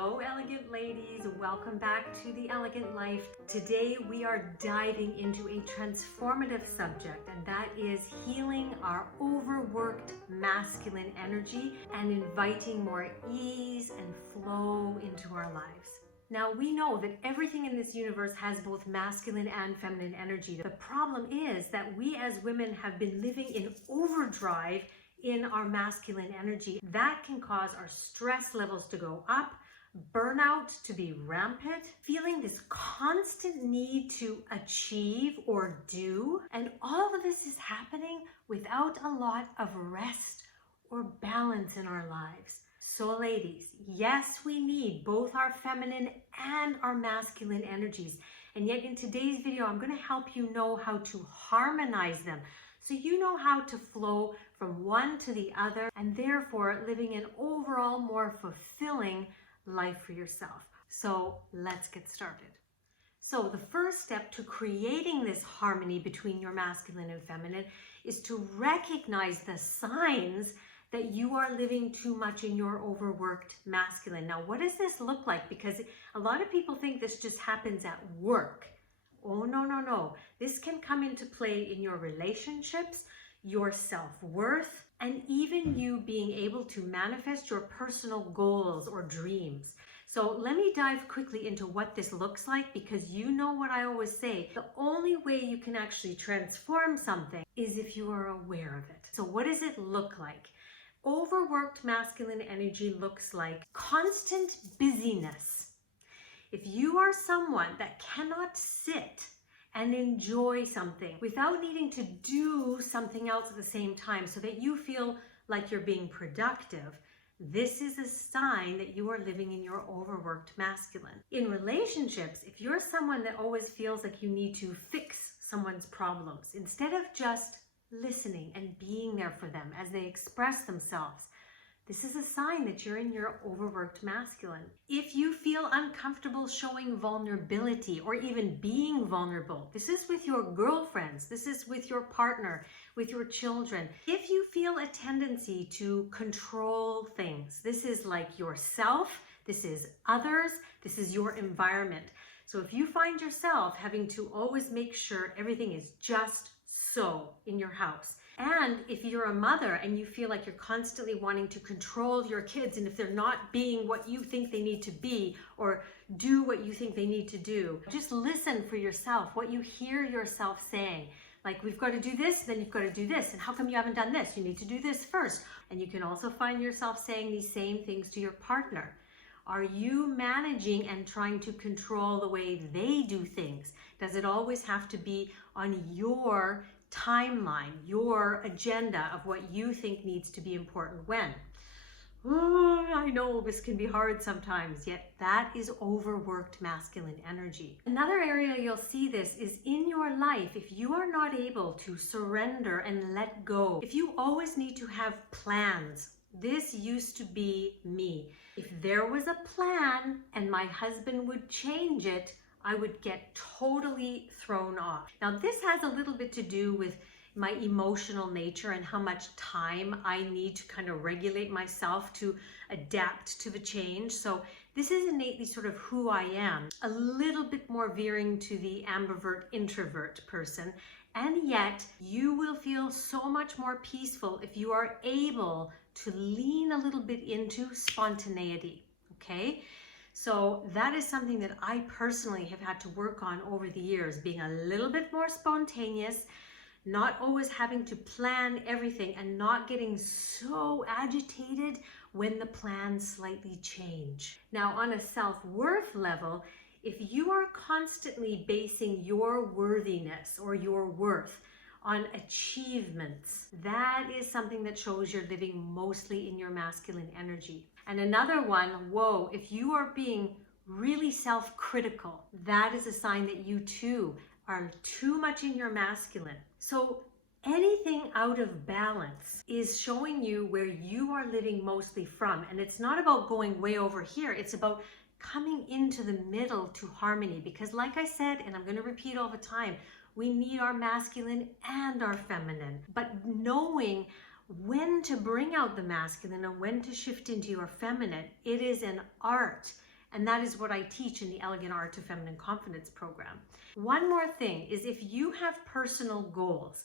Hello, elegant ladies. Welcome back to The Elegant Life. Today we are diving into a transformative subject, and that is healing our overworked masculine energy and inviting more ease and flow into our lives. Now, we know that everything in this universe has both masculine and feminine energy. The problem is that we as women have been living in overdrive in our masculine energy. That can cause our stress levels to go up, burnout to be rampant, feeling this constant need to achieve or do. And all of this is happening without a lot of rest or balance in our lives. So ladies, yes, we need both our feminine and our masculine energies. And yet in today's video, I'm going to help you know how to harmonize them, so you know how to flow from one to the other and therefore living an overall more fulfilling life for yourself. So let's get started. So the first step to creating this harmony between your masculine and feminine is to recognize the signs that you are living too much in your overworked masculine. Now, what does this look like? Because a lot of people think this just happens at work. Oh, no. This can come into play in your relationships, your self-worth, and even you being able to manifest your personal goals or dreams. So let me dive quickly into what this looks like, because you know what I always say, the only way you can actually transform something is if you are aware of it. So what does it look like? Overworked masculine energy looks like constant busyness. If you are someone that cannot sit and enjoy something without needing to do something else at the same time so that you feel like you're being productive, this is a sign that you are living in your overworked masculine. In relationships, if you're someone that always feels like you need to fix someone's problems instead of just listening and being there for them as they express themselves, this is a sign that you're in your overworked masculine. If you feel uncomfortable showing vulnerability or even being vulnerable, this is with your girlfriends, this is with your partner, with your children. If you feel a tendency to control things, this is like yourself, this is others, this is your environment. So if you find yourself having to always make sure everything is just so in your house, and if you're a mother and you feel like you're constantly wanting to control your kids, and if they're not being what you think they need to be or do what you think they need to do, just listen for yourself, what you hear yourself saying. Like, we've got to do this, then you've got to do this. And how come you haven't done this? You need to do this first. And you can also find yourself saying these same things to your partner. Are you managing and trying to control the way they do things? Does it always have to be on your timeline, your agenda of what you think needs to be important when? Oh, I know this can be hard sometimes, yet that is overworked masculine energy. Another area you'll see this is in your life. If you are not able to surrender and let go, if you always need to have plans, this used to be me. If there was a plan and my husband would change it, I would get totally thrown off. Now, this has a little bit to do with my emotional nature and how much time I need to kind of regulate myself to adapt to the change. So this is innately sort of who I am, a little bit more veering to the ambivert introvert person. And yet you will feel so much more peaceful if you are able to lean a little bit into spontaneity, okay? So that is something that I personally have had to work on over the years, being a little bit more spontaneous, not always having to plan everything, and not getting so agitated when the plans slightly change. Now, on a self-worth level, if you are constantly basing your worthiness or your worth on achievements, that is something that shows you're living mostly in your masculine energy. And another one, whoa, if you are being really self-critical, that is a sign that you too are too much in your masculine. So anything out of balance is showing you where you are living mostly from. And it's not about going way over here. It's about coming into the middle to harmony. Because like I said, and I'm going to repeat all the time, we need our masculine and our feminine. But knowing when to bring out the masculine and when to shift into your feminine, it is an art. And that is what I teach in the Elegant Art to Feminine Confidence program. One more thing is, if you have personal goals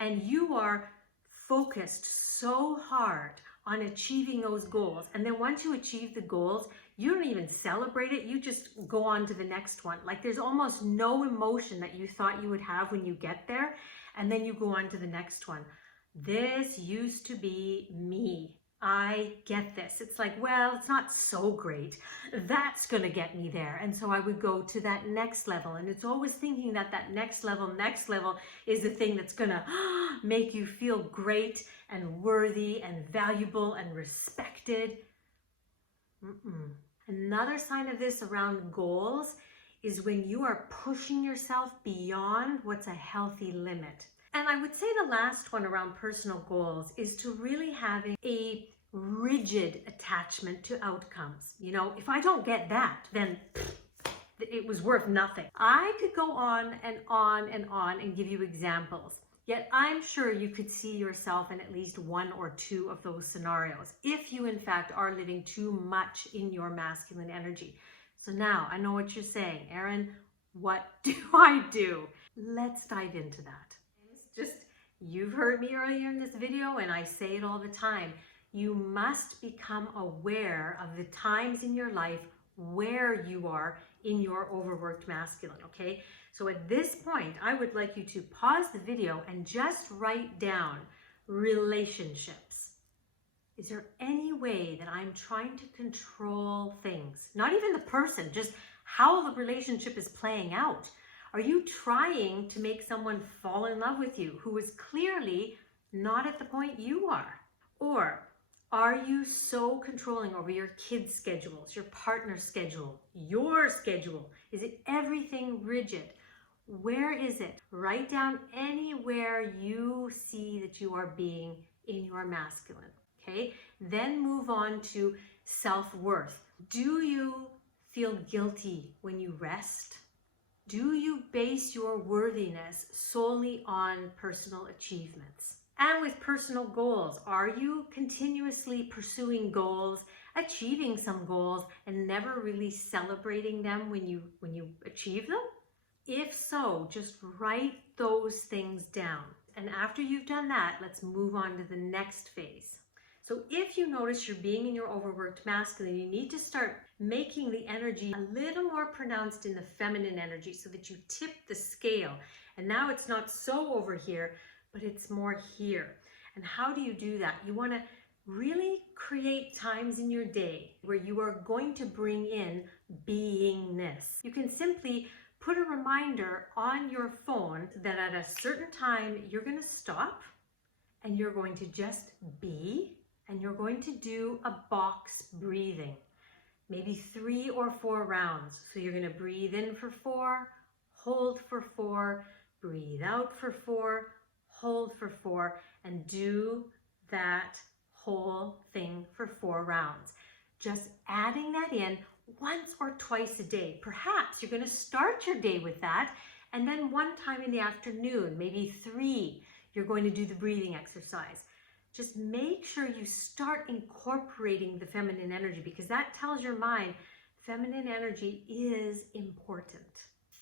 and you are focused so hard on achieving those goals, and then once you achieve the goals, you don't even celebrate it, you just go on to the next one. Like there's almost no emotion that you thought you would have when you get there, and then you go on to the next one. This used to be me. I get this. It's like, well, it's not so great. That's going to get me there. And so I would go to that next level. And it's always thinking that that next level is the thing that's going to make you feel great and worthy and valuable and respected. Another sign of this around goals is when you are pushing yourself beyond what's a healthy limit. And I would say the last one around personal goals is to really having a rigid attachment to outcomes. You know, if I don't get that, then it was worth nothing. I could go on and on and on and give you examples. Yet I'm sure you could see yourself in at least one or two of those scenarios if you in fact are living too much in your masculine energy. So now I know what you're saying, Erin, what do I do? Let's dive into that. You've heard me earlier in this video, and I say it all the time. You must become aware of the times in your life where you are in your overworked masculine, okay? So at this point, I would like you to pause the video and just write down relationships. Is there any way that I'm trying to control things? Not even the person, just how the relationship is playing out. Are you trying to make someone fall in love with you who is clearly not at the point you are? Or are you so controlling over your kids' schedules, your partner's schedule, your schedule? Is it everything rigid? Where is it? Write down anywhere you see that you are being in your masculine, okay? Then move on to self-worth. Do you feel guilty when you rest? Do you base your worthiness solely on personal achievements? And with personal goals, are you continuously pursuing goals, achieving some goals, and never really celebrating them when you achieve them? If so, just write those things down. And after you've done that, let's move on to the next phase. So if you notice you're being in your overworked masculine, you need to start making the energy a little more pronounced in the feminine energy so that you tip the scale. And now it's not so over here, but it's more here. And how do you do that? You want to really create times in your day where you are going to bring in beingness. You can simply put a reminder on your phone that at a certain time you're going to stop and you're going to just be, and you're going to do a box breathing, maybe 3 or 4 rounds. So you're going to breathe in for 4, hold for 4, breathe out for 4, hold for 4, and do that whole thing for 4 rounds. Just adding that in once or twice a day. Perhaps you're going to start your day with that, and then one time in the afternoon, maybe 3, you're going to do the breathing exercise. Just make sure you start incorporating the feminine energy, because that tells your mind feminine energy is important.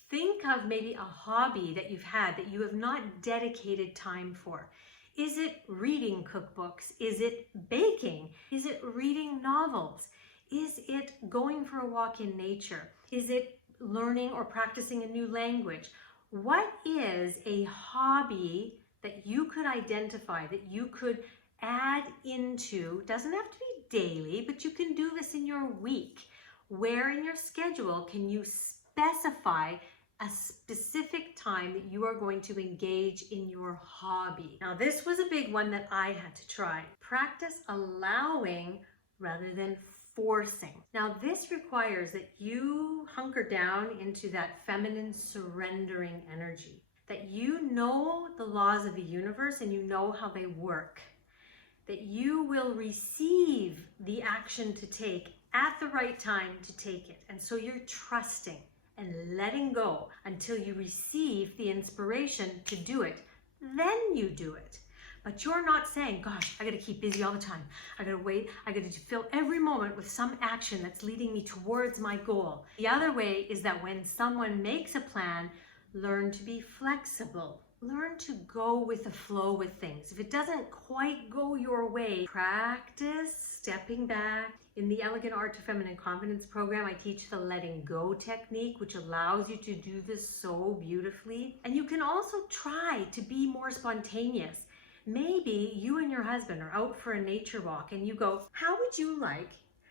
Think of maybe a hobby that you've had that you have not dedicated time for. Is it reading cookbooks? Is it baking? Is it reading novels? Is it going for a walk in nature? Is it learning or practicing a new language? What is a hobby that you could identify, that you could add into? Doesn't have to be daily, but you can do this in your week. Where in your schedule can you specify a specific time that you are going to engage in your hobby? Now, this was a big one that I had to try. Practice allowing rather than forcing. Now, this requires that you hunker down into that feminine surrendering energy, that you know the laws of the universe and you know how they work, that you will receive the action to take at the right time to take it. And so you're trusting and letting go until you receive the inspiration to do it. Then you do it. but you're not saying, gosh, I gotta keep busy all the time. I gotta wait. I gotta fill every moment with some action that's leading me towards my goal. The other way is that when someone makes a plan, learn to be flexible. Learn to go with the flow with things. If it doesn't quite go your way, practice stepping back. In the Elegant Art to Feminine Confidence program, I teach the letting go technique, which allows you to do this so beautifully. And you can also try to be more spontaneous. Maybe you and your husband are out for a nature walk and you go, how would you like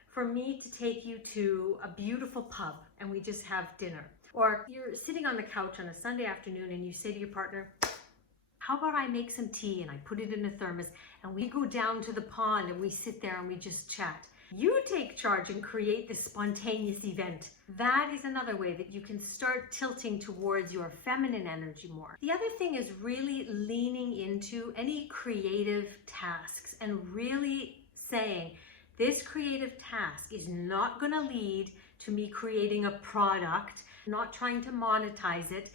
for me to take you to a beautiful pub and we just have dinner? Or you're sitting on the couch on a Sunday afternoon and you say to your partner, how about I make some tea and I put it in a thermos and we go down to the pond and we sit there and we just chat. You take charge and create this spontaneous event. That is another way that you can start tilting towards your feminine energy more. The other thing is really leaning into any creative tasks and really saying, this creative task is not going to lead to me creating a product, not trying to monetize it.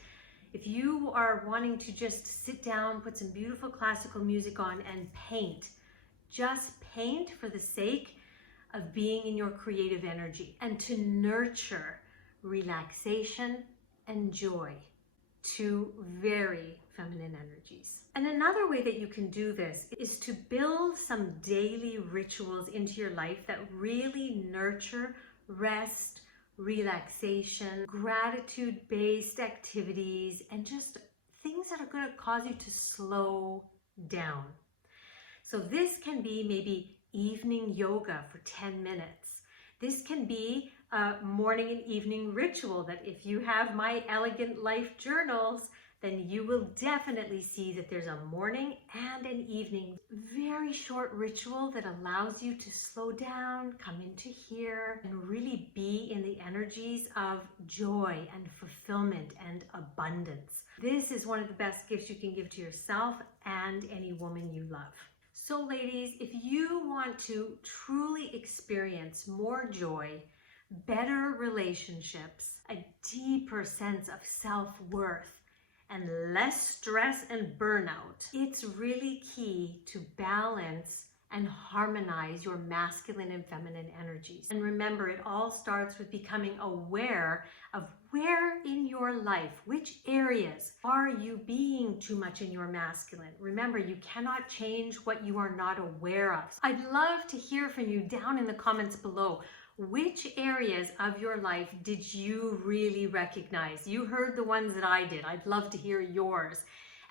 If you are wanting to just sit down, put some beautiful classical music on and paint, just paint for the sake of being in your creative energy and to nurture relaxation and joy, two very feminine energies. And another way that you can do this is to build some daily rituals into your life that really nurture rest, relaxation, gratitude-based activities, and just things that are going to cause you to slow down. So this can be maybe evening yoga for 10 minutes. This can be a morning and evening ritual that if you have my Elegant Life journals, then you will definitely see that there's a morning and an evening very short ritual that allows you to slow down, come into here, and really be in the energies of joy and fulfillment and abundance. This is one of the best gifts you can give to yourself and any woman you love. So ladies, if you want to truly experience more joy, better relationships, a deeper sense of self-worth, and less stress and burnout, it's really key to balance and harmonize your masculine and feminine energies. And remember, it all starts with becoming aware of where in your life, which areas are you being too much in your masculine. Remember, you cannot change what you are not aware of. I'd love to hear from you down in the comments below. Which areas of your life did you really recognize? You heard the ones that I did. I'd love to hear yours.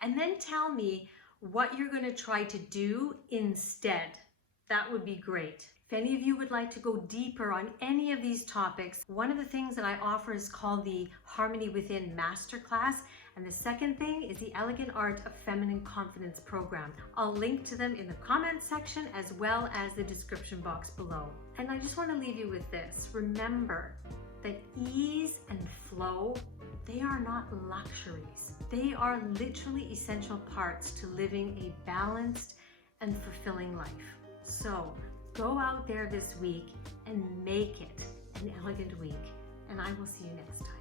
And then tell me what you're going to try to do instead. That would be great. If any of you would like to go deeper on any of these topics, one of the things that I offer is called the Harmony Within Masterclass. And the second thing is the Elegant Art of Feminine Confidence program. I'll link to them in the comments section as well as the description box below. And I just want to leave you with this. Remember that ease and flow, they are not luxuries. They are literally essential parts to living a balanced and fulfilling life. So go out there this week and make it an elegant week. And I will see you next time.